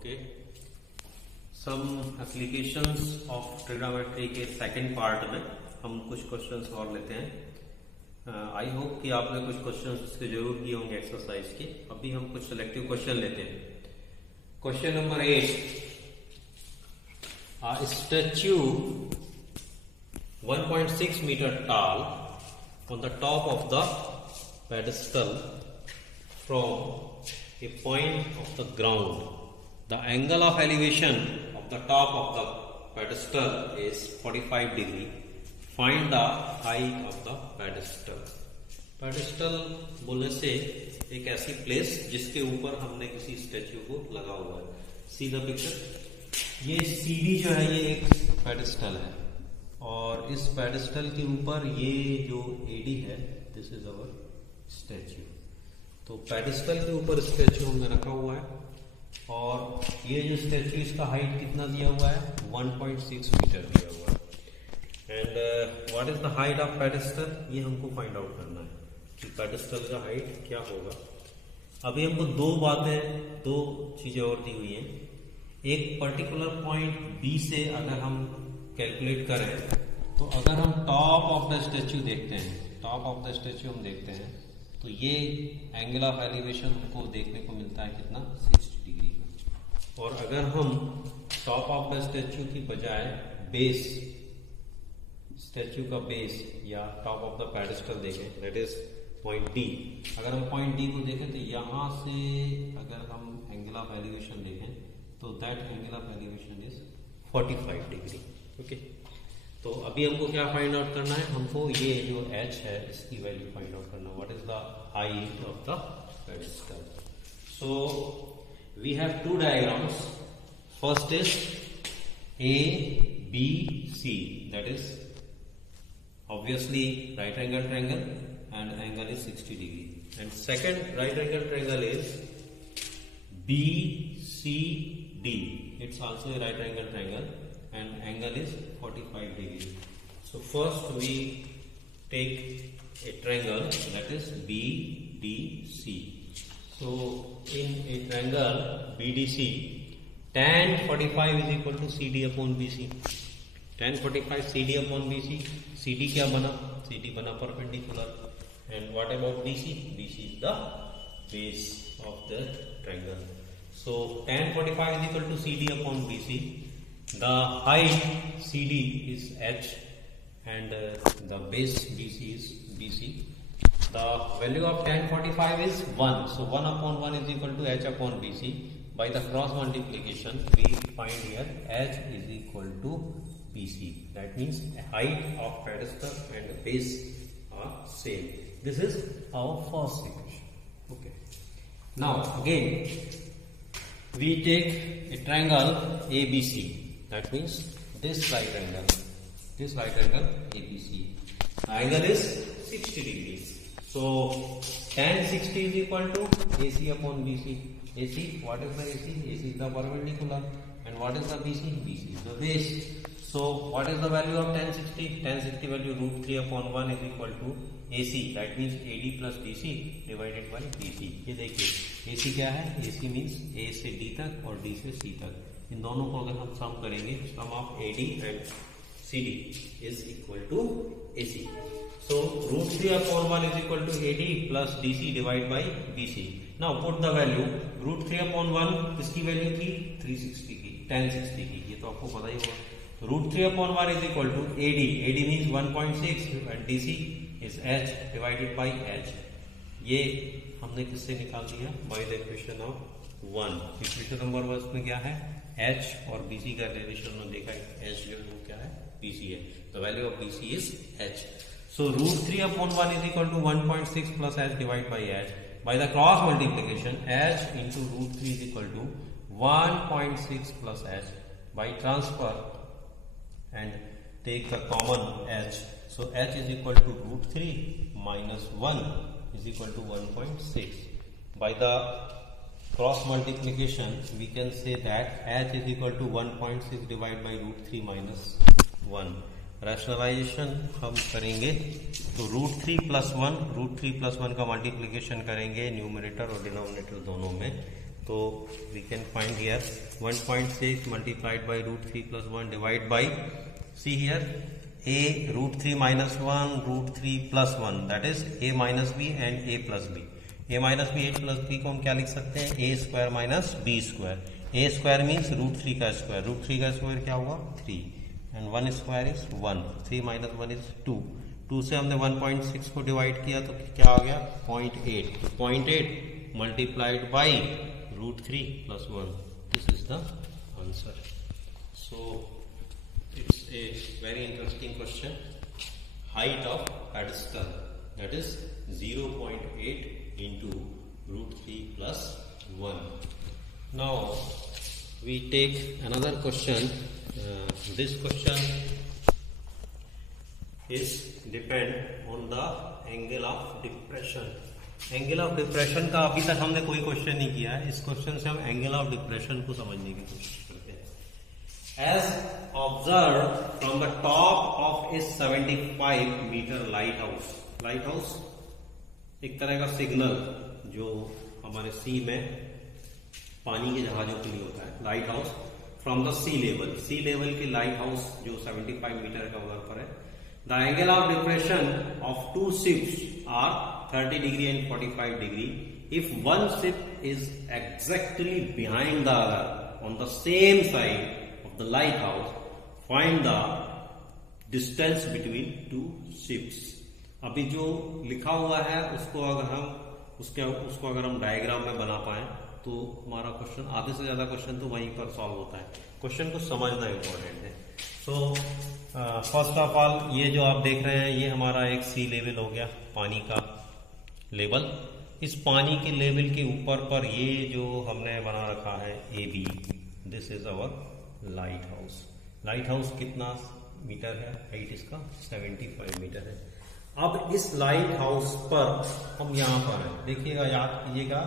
Okay, some applications of trigonometry के second part में हम कुछ क्वेश्चंस और लेते हैं। आई होप कि आपने कुछ क्वेश्चंस जरूर किए होंगे एक्सरसाइज के। अभी हम कुछ सिलेक्टिव क्वेश्चन लेते हैं। Question number 8, a statue 1.6 meter tall on the top of the pedestal from a point of the ground. The angle of elevation of the top of the pedestal is 45 degree. Find the height of the pedestal. Pedestal बोलने से एक ऐसी place जिसके ऊपर हमने किसी statue को लगा हुआ है। See the picture. ये सीडी जो है ये एक पेडेस्टल है और इस पेडेस्टल के ऊपर ये जो एडी है दिस इज अवर स्टैच्यू। तो पेडेस्टल के ऊपर स्टैच्यू हमने रखा हुआ है और ये जो स्टैच्यू इसका हाइट कितना दिया हुआ है 1.6 मीटर दिया हुआ है। And what is the height of pedestal, ये हमको फाइंड आउट करना है कि पेडेस्टल का हाइट क्या होगा। अभी हमको दो चीजें और दी हुई हैं। एक पर्टिकुलर पॉइंट बी से अगर हम कैलकुलेट करें तो अगर हम टॉप ऑफ द स्टैच्यू देखते हैं, टॉप ऑफ द स्टैच्यू हम देखते हैं तो ये एंगल ऑफ एलिवेशन हमको देखने को मिलता है कितना 60 डिग्री का। और अगर हम टॉप ऑफ द स्टैच्यू की बजाय बेस, स्टैच्यू का बेस या टॉप ऑफ द पेडेस्टल देखें, दैट इज पॉइंट डी। अगर हम पॉइंट डी को देखें तो यहां से अगर हम एंगल ऑफ एलिवेशन देखें तो that angle of elevation is 45 degree. Okay, तो अभी हमको क्या फाइंड आउट करना है, हमको ये जो एच है इसकी वैल्यू फाइंड आउट करना। What is the height of the pedestal. So we have two diagrams. First is A B C, that is obviously right angle triangle and angle is 60 degree. And second right angle triangle is BCD. It's also a right angle triangle and angle is 45 degree. So first we take a triangle that is BDC. So in a triangle BDC, tan 45 is equal to CD upon BC. tan 45 CD upon BC. CD क्या बना, CD बना perpendicular. And what about BC, BC is the base of the triangle. So tan 45 is equal to CD upon BC. The height CD is H and the base BC is BC. The value of tan 45 is 1. So 1 upon 1 is equal to H upon BC. By the cross multiplication we find here H is equal to BC. That means height of pedestal and base are same. This is our first equation. Okay. Now again we take a triangle ABC. That means this right angle ABC. Angle is 60 degrees. So tan 60 is equal to AC upon BC. AC, what is the AC? AC is the perpendicular. And what is the BC? BC is the base. So what is the value of tan 60? Tan 60 value √3 upon 1 is equal to AC. That means AD plus DC divided by BC. ये देखिए AC क्या है? AC means A से D तक और D से C तक। इन दोनों को अगर हम सम करेंगे, sum of AD and CD is equal to AC. So √3 upon 1 is equal to AD plus DC divided by BC. Now put the value √3 upon 1 किसकी वैल्यू थी 360 की, tan 60 की, ये तो आपको पता ही होगा। √3 upon 1 is equal to AD. AD means 1.6 and DC is H divided by H. ये हमने किससे निकाल दिया by the equation of 1. Equation number 1 में क्या है H और BC का रिलेशन में देखा है। H जो है क्या है BC है। The value of BC is H. So √3 upon 1 is equal to 1.6 plus H divided by H. By the cross multiplication H into √3 is equal to 1.6 plus H. By transfer and take the common H. So H is equal to √3 minus 1 is equal to 1.6. By the cross multiplication we can say that H is equal to 1.6 divided by √3 minus 1. Rationalisation हम करेंगे तो √3 plus 1 का multiplication करेंगे numerator और denominator दोनों में। तो we can find here 1.6 multiplied by √3 + 1 divide by, see here a √3 - 1 √3 + 1 that is a - b and a + b। a - b a + b को हम क्या लिख सकते हैं, a² - b²। a² मीन्स √3 का स्क्वायर, √3 का स्क्वायर क्या हुआ 3 एंड 1 स्क्वायर इज 1, 3 - 1 इज 2। 2 से हमने 1.6 को डिवाइड किया तो क्या आ गया 0.8। तो 0.8 multiplied by √3 + 1, this is the answer. So it's a very interesting question. Height of pedestal, that is 0.8 into √3 + 1. Now we take another question. This question is depend on the angle of depression. Angle of depression का अभी तक हमने कोई question नहीं किया है। इस question से हम एंगल ऑफ डिप्रेशन को समझने की कोशिश करते हैं। As observed from the top of a 75-meter lighthouse. Lighthouse एक तरह का सिग्नल जो हमारे सी में पानी के जहाजों के लिए होता है। Lighthouse from the sea level की लाइट हाउस जो 75 मीटर का ऊपर पर है। The angle of depression of two ships are 30 degree and 45 degree. If one ship is exactly behind the other on the same side the lighthouse, find the distance between two ships। अभी जो लिखा हुआ है उसको अगर हम diagram में बना पाए तो हमारा क्वेश्चन, आधे से ज्यादा क्वेश्चन तो वहीं पर सॉल्व होता है। क्वेश्चन को समझना इंपॉर्टेंट है। सो फर्स्ट ऑफ ऑल ये जो आप देख रहे हैं ये हमारा एक सी लेवल हो गया, पानी का लेवल। इस पानी के लेवल के ऊपर पर ये जो हमने बना रखा है AB, this is our light house. Light house कितना मीटर है, हाइट इसका 75 मीटर है। अब इस लाइट हाउस पर हम यहाँ पर हैं, देखिएगा, याद कीजिएगा,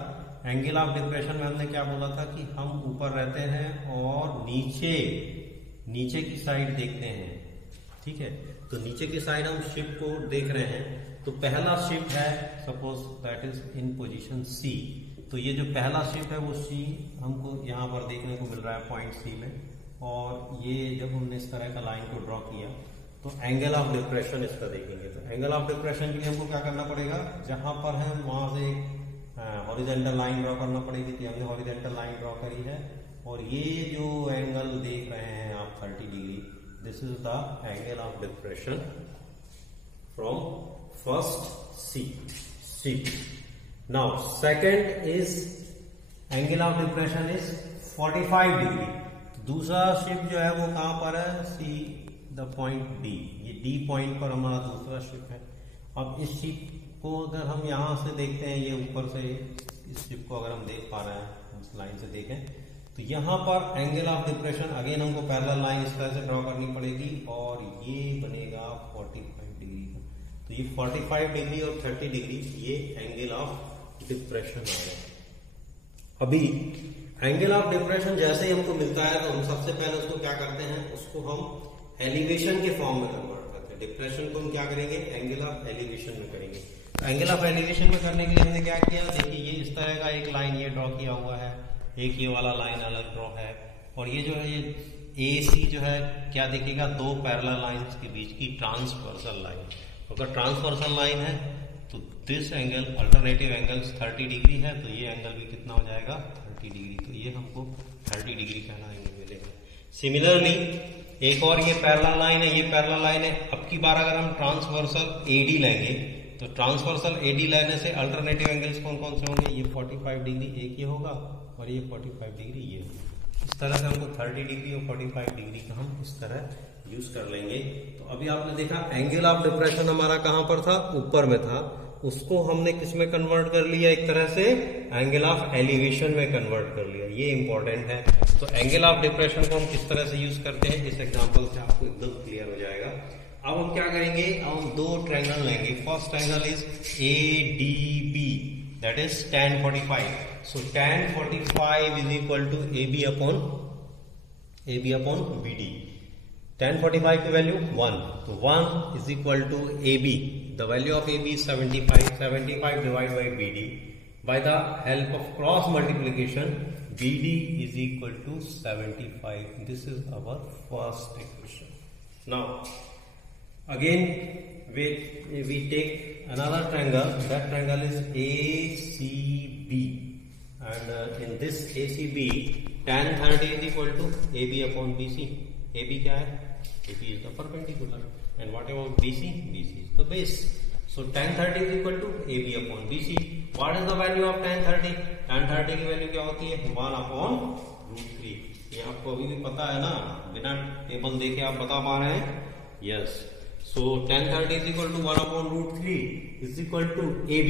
एंगल ऑफ डिप्रेशन में हमने क्या बोला था कि हम ऊपर रहते हैं और नीचे की साइड देखते हैं, ठीक है। तो नीचे की साइड हम शिप को देख रहे हैं। तो पहला शिप है, suppose that is in position C। तो ये जो पहला शिप है वो C हमको यहाँ पर देखने को मिल रहा है पॉइंट C में। और ये जब हमने इस तरह का लाइन को ड्रॉ किया तो एंगल ऑफ डिप्रेशन इसका देखेंगे। तो एंगल ऑफ डिप्रेशन के लिए हमको क्या करना पड़ेगा, जहां पर है वहां से हॉरिजॉन्टल लाइन ड्रॉ करना पड़ेगी। तो हमने हॉरिजॉन्टल लाइन ड्रॉ करी है और ये जो एंगल देख रहे हैं आप 30 degree, this is the angle of depression from first ship. Now second is angle of depression is 45 degree. दूसरा शिप जो है वो कहां पर है, सी द पॉइंट D। ये D पॉइंट पर हमारा दूसरा शिप है। अब इस शिप को अगर हम यहां से देखते हैं, ये ऊपर से इस शिप को अगर हम देख पा रहे हैं, इस लाइन से देखें तो यहां पर एंगल ऑफ डिप्रेशन अगेन हमको पैरेलल लाइन इस तरह से ड्रॉ करनी पड़ेगी और ये बनेगा 45 डिग्री का। तो ये 45 डिग्री और 30 डिग्री ये एंगल ऑफ डिप्रेशन आ गया। अभी एंगल ऑफ डिप्रेशन जैसे ही हमको मिलता है तो हम सबसे पहले उसको क्या करते हैं, उसको हम एलिवेशन के फॉर्म में कन्वर्ट करते हैं। डिप्रेशन को हम क्या करेंगे, एंगल ऑफ एलिवेशन में करेंगे। तो एंगल ऑफ एलिवेशन में करने के लिए हमने क्या किया, देखिए ये इस तरह का एक लाइन ये ड्रॉ किया हुआ है, एक ये वाला लाइन अलग ड्रॉ है और ये जो है ये AC जो है क्या दिखेगा, दो पैरेलल लाइंस के बीच की ट्रांसवर्सल लाइन। अगर ट्रांसवर्सल लाइन है तो this angle alternative angles 30 degree है, तो ये एंगल भी कितना हो जाएगा 30 डिग्री। तो ये हमको 30 डिग्री कहना एंगल मिलेगा। सिमिलरली एक और ये पैरेलल लाइन है, ये पैरेलल लाइन है। अब की बार अगर हम ट्रांसवर्सल AD लेंगे तो ट्रांसवर्सल AD लेने से अल्टरनेटिव एंगल्स कौन कौन से होंगे, ये 45 डिग्री एक ये होगा और ये 45 डिग्री ये होगा। इस तरह से हमको 30 डिग्री और 45 डिग्री का हम इस तरह यूज कर लेंगे। तो अभी आपने देखा एंगल ऑफ डिप्रेशन हमारा कहां पर था, ऊपर में था, उसको हमने किस में कन्वर्ट कर लिया, एक तरह से एंगल ऑफ एलिवेशन में कन्वर्ट कर लिया। ये इंपॉर्टेंट है। तो एंगल ऑफ डिप्रेशन को हम किस तरह से यूज करते हैं, इस एग्जांपल से आपको एकदम क्लियर हो जाएगा। अब हम क्या करेंगे, हम दो ट्रायंगल लेंगे। First angle is ADB, that is tan 45। सो tan 45 is equal to AB upon BD। tan 45 की वैल्यू 1, तो 1 is equal to AB। The value of AB is 75 divide by BD। by the help of cross multiplication BD is equal to 75. This is our first equation. Now again we take another triangle. That triangle is ACB, and in this ACB tan 30 is equal to AB upon BC. AB क्या है? AB is the perpendicular, and what about BC? BC is the base. So tan 30 is equal to AB upon BC. What is the value of tan 30? Tan 30 की value क्या होती है? 1 upon √3. ये आपको अभी भी पता है ना, बिना टेबल देखे आप बता पा रहे हैं? Yes. So tan 30 is equal to 1 upon √3 is equal to AB.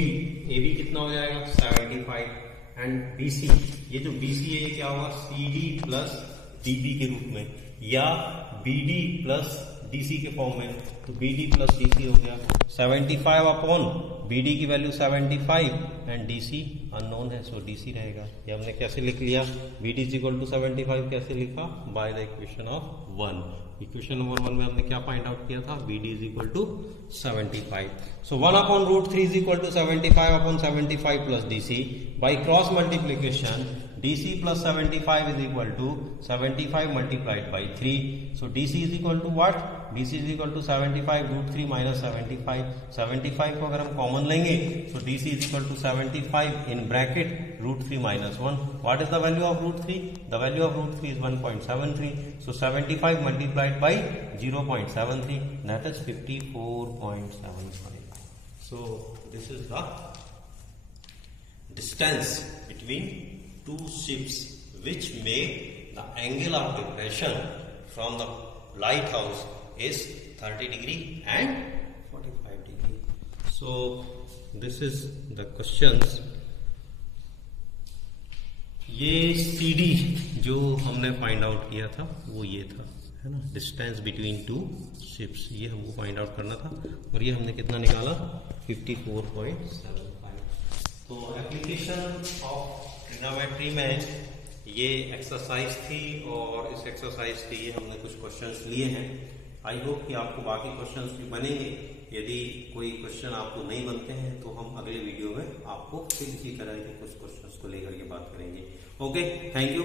AB कितना हो जाएगा? 75. And BC, ये जो BC है ये क्या होगा? CD प्लस DB के रूप में, या BD प्लस DC के फॉर्म में. तो BD प्लस DC हो गया 75 अपॉन BD की वैल्यू 75 एंड DC अननोन है, सो DC रहेगा. ये हमने कैसे लिख लिया? BD इज इक्वल टू 75 कैसे लिखा? By the equation of 1. Equation number 1 में हमने क्या फाइंड आउट किया था? BD is equal to 75. So 1 upon √3 is equal to 75 upon 75 plus DC. By cross multiplication DC plus 75 is equal to 75 multiplied by 3. So DC is equal to what? DC is equal to 75 √3 minus 75. 75 को अगर हम common लेंगे, so DC is equal to 75 in bracket √3 minus 1. What is the value of √3? The value of √3 is 1.73. So 75 multiplied by 0.73, that is 54.75. So this is the distance between two ships which make the angle of depression from the lighthouse is 30 degree and 45 degree. So this is the questions. ये CD जो हमने find out किया था वो ये था, है ना, डिस्टेंस बिटवीन टू शिप्स, ये हमको फाइंड आउट करना था और ये हमने कितना निकाला? 54.75. तो एप्लीकेशन ऑफ ट्रिग्नोमेट्री में ये एक्सरसाइज थी और इस एक्सरसाइज के लिए हमने कुछ क्वेश्चंस लिए हैं. आई होप कि आपको बाकी क्वेश्चंस भी बनेंगे. यदि कोई क्वेश्चन आपको नहीं बनते हैं तो हम अगले वीडियो में आपको फिर इसी तरह के कुछ क्वेश्चंस को लेकर के बात करेंगे. Okay, thank you.